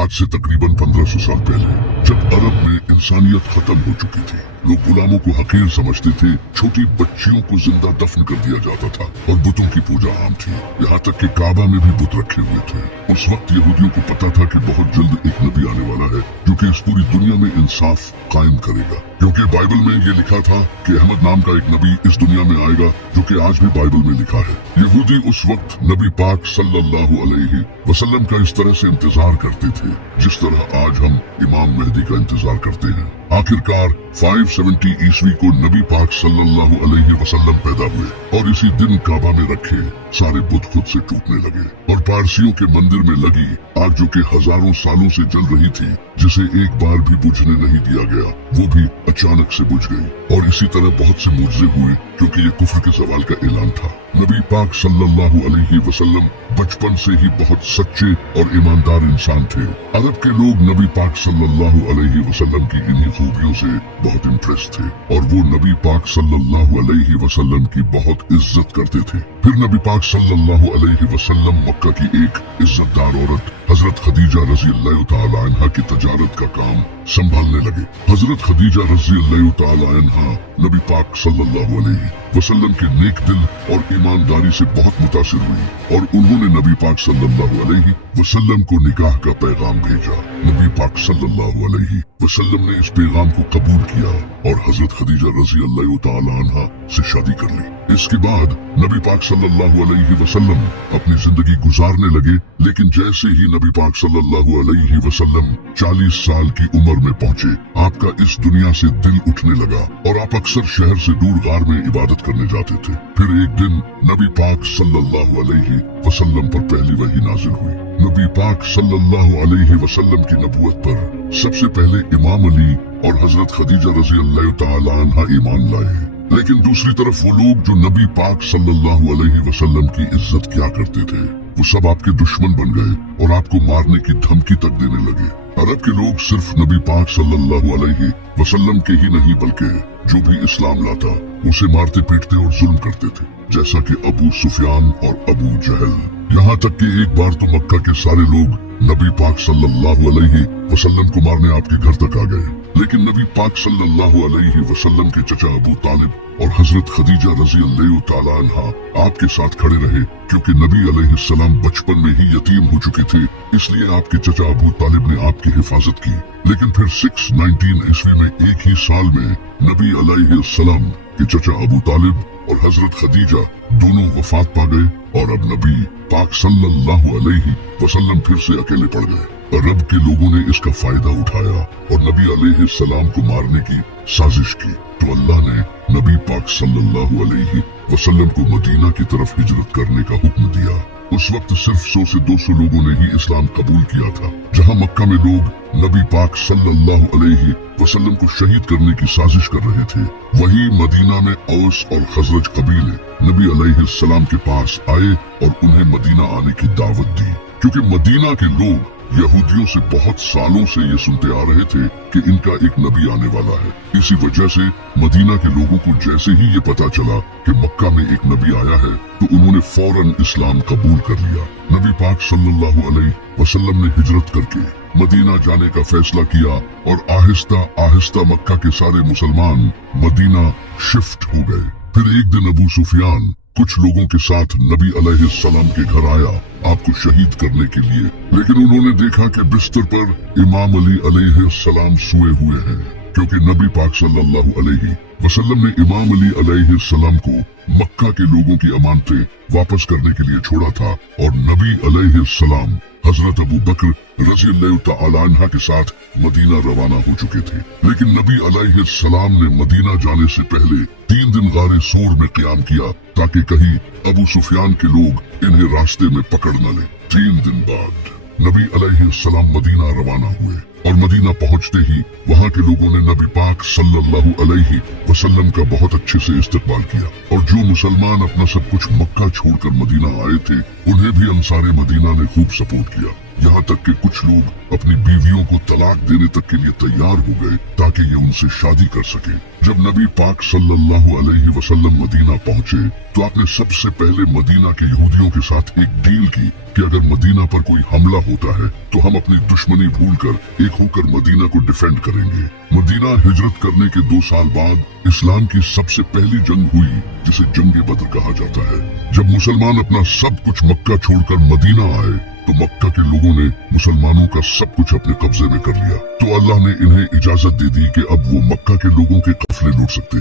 आज से तकरीबन 1500 साल पहले, जब अरब में इंसानियत खत्म हो चुकी थी, लोग गुलामों को हकीर समझते थे, छोटी बच्चियों को जिंदा दफन कर दिया जाता था और बुतों की पूजा आम थी। यहाँ तक कि काबा में भी बुत रखे हुए थे। उस वक्त यहूदियों को पता था कि बहुत जल्द एक नबी आने वाला है जो कि इस पूरी दुनिया में इंसाफ कायम करेगा, क्योंकि बाइबल में ये लिखा था कि अहमद नाम का एक नबी इस दुनिया में आएगा, जो कि आज भी बाइबल में लिखा है। यहूदी उस वक्त नबी पाक सल्लल्लाहु अलैहि वसल्लम का इस तरह से इंतजार करते थे जिस तरह आज हम इमाम मेहदी का इंतजार करते हैं। आखिरकार 570 ईस्वी को नबी पाक सल्लल्लाहु अलैहि वसल्लम पैदा हुए और इसी दिन काबा में रखे सारे बुत खुद से टूटने लगे और पारसियों के मंदिर में लगी आग, जो कि हजारों सालों से जल रही थी, जिसे एक बार भी बुझने नहीं दिया गया, वो भी अचानक से बुझ गई। और इसी तरह बहुत से मुआवजे हुए, क्योंकि ये कुफ्र के सवाल का ऐलान था। नबी पाक सल्लल्लाहु अलैहि वसल्लम बचपन से ही बहुत सच्चे और ईमानदार इंसान थे। अरब के लोग नबी पाक सल्लल्लाहु अलैहि वसल्लम की इन्हीं खूबियों से बहुत इम्प्रेस थे और वो नबी पाक सल्लल्लाहु अलैहि वसल्लम की बहुत इज्जत करते थे। फिर नबी पाक सल्लल्लाहु अलैहि वसल्लम मक्का की एक इज्जतदार औरत हजरत खदीजा रज़ी अल्लाह तआला अन्हा की तजारत का काम संभालने लगे। हजरत खदीजा रज़ी अल्लाह तआला अन्हा नबी पाक सल्लल्लाहु अलैहि वसल्लम के नेक दिल और ईमानदारी से बहुत मुतासिर हुई और उन्होंने नबी पाक सल्लल्लाहु अलैहि वसल्लम को निकाह का पैगाम भेजा। नबी पाक सल्लल्लाहु अलैहि वसल्लम ने इस पैगाम को कबूल किया और हजरत खदीजा रज़ी अल्लाह तआला अन्हा से शादी कर ली। इसके बाद नबी पाक सल्लल्लाहु अलैहि वसल्लम अपनी जिंदगी गुजारने लगे, लेकिन जैसे ही नबी पाक सल्लल्लाहु अलैहि वसल्लम 40 साल की उम्र में पहुंचे, आपका इस दुनिया से दिल उठने लगा और आप अक्सर शहर से दूर गार में इबादत करने जाते थे। फिर एक दिन नबी पाक सल्लल्लाहु अलैहि वसल्लम पर पहली वही नाजिल हुई। नबी पाक सल्लल्लाहु अलैहि वसल्लम की नबूवत पर सबसे पहले इमाम अली और हजरत खदीजा रज़ी अल्लाह तआला अन्हा ईमान लाए। लेकिन दूसरी तरफ वो लोग जो नबी पाक सल्लल्लाहु अलैहि वसल्लम की इज्जत किया करते थे, वो सब आपके दुश्मन बन गए और आपको मारने की धमकी तक देने लगे। अरब के लोग सिर्फ नबी पाक सल्लल्लाहु अलैहि वसल्लम के ही नहीं बल्कि जो भी इस्लाम लाता उसे मारते पीटते और जुल्म करते थे, जैसा कि अबू सुफियान और अबू जहल। यहाँ तक कि एक बार तो मक्का के सारे लोग नबी पाक सल्लल्लाहु अलैहि वसल्लम को मारने आपके घर तक आ गए, लेकिन नबी पाक सल्लल्लाहु अलैहि वसल्लम के चचा अबू तालिब और हजरत खदीजा रज़ी अल्लाह तआला अन्हा आपके साथ खड़े रहे, क्योंकि नबी अलैहिस्सलाम बचपन में ही यतीम हो चुके थे। इसलिए आपके चचा अबू तालिब ने आपकी हिफाजत की। लेकिन फिर 619 ईस्वी में एक ही साल में नबी अलैहिस्सलाम के चचा अबू तालिब और हजरत खदीजा दोनों वफात पा गए और अब नबी पाक सल्लल्लाहु अलैहि वसल्लम फिर से अकेले पड़ गए। अरब के लोगों ने इसका फायदा उठाया और नबी अलैहिस्सलाम को मारने की साजिश की, तो अल्लाह ने नबी पाक सल्लल्लाहु अलैहि वसल्लम को मदीना की तरफ हिजरत करने का हुक्म दिया। उस वक्त सिर्फ 100 से 200 लोगों ने ही इस्लाम कबूल किया था। जहां मक्का में लोग नबी पाक सल्लल्लाहु अलैहि वसल्लम को शहीद करने की साजिश कर रहे थे, वहीं मदीना में औस और खजरज कबीले नबी अलैहिस्सलाम के पास आए और उन्हें मदीना आने की दावत दी, क्योंकि मदीना के लोग यहूदियों से बहुत सालों से ये सुनते आ रहे थे कि इनका एक नबी आने वाला है। इसी वजह से मदीना के लोगों को जैसे ही ये पता चला कि मक्का में एक नबी आया है, तो उन्होंने फौरन इस्लाम कबूल कर लिया। नबी पाक सल्लल्लाहु अलैहि वसल्लम ने हिजरत करके मदीना जाने का फैसला किया और आहिस्ता आहिस्ता मक्का के सारे मुसलमान मदीना शिफ्ट हो गए। फिर एक दिन अबू सुफियान कुछ लोगों के साथ नबी अलैहिस्सलाम के घर आया आपको शहीद करने के लिए, लेकिन उन्होंने देखा कि बिस्तर पर इमाम अली अलैहिस्सलाम सोए हुए हैं, क्योंकि नबी पाक सल्लल्लाहु अलैहि वसल्लम ने इमाम अली अलैहिस्सलाम को मक्का के लोगों की अमानतें वापस करने के लिए छोड़ा था और नबी अलैहिस्सलाम हजरत अबू बकर रज़ी अल्लाह तआला अन्हा के साथ मदीना रवाना हो चुके थे। लेकिन नबी अलैहिस्सलाम ने मदीना जाने से पहले 3 दिन गारे सूर में क़याम किया, ताकि कहीं अबू सुफियान के लोग इन्हें रास्ते में पकड़ न ले। 3 दिन बाद नबी अलैहिस्सलाम मदीना रवाना हुए और मदीना पहुंचते ही वहां के लोगों ने नबी पाक सल्लल्लाहु अलैहि वसल्लम का बहुत अच्छे से इस्तकबाल किया और जो मुसलमान अपना सब कुछ मक्का छोड़कर मदीना आए थे, उन्हें भी अंसारे मदीना ने खूब सपोर्ट किया। यहाँ तक कि कुछ लोग अपनी बीवियों को तलाक देने तक के लिए तैयार हो गए ताकि ये उनसे शादी कर सके। जब नबी पाक सल्लल्लाहु अलैहि वसल्लम मदीना पहुंचे तो आपने सबसे पहले मदीना के यहूदियों के साथ एक डील की कि अगर मदीना पर कोई हमला होता है तो हम अपनी दुश्मनी भूलकर एक होकर मदीना को डिफेंड करेंगे। मदीना हिजरत करने के 2 साल बाद इस्लाम की सबसे पहली जंग हुई जिसे जंग बद्र कहा जाता है। जब मुसलमान अपना सब कुछ मक्का छोड़कर मदीना आए तो मक्का के लोगों ने मुसलमानों का सब कुछ अपने कब्जे में कर लिया। तो अल्लाह ने इन्हें इजाजत दे दी कि अब वो मक्का के लोगों के कफले लूट सकते हैं।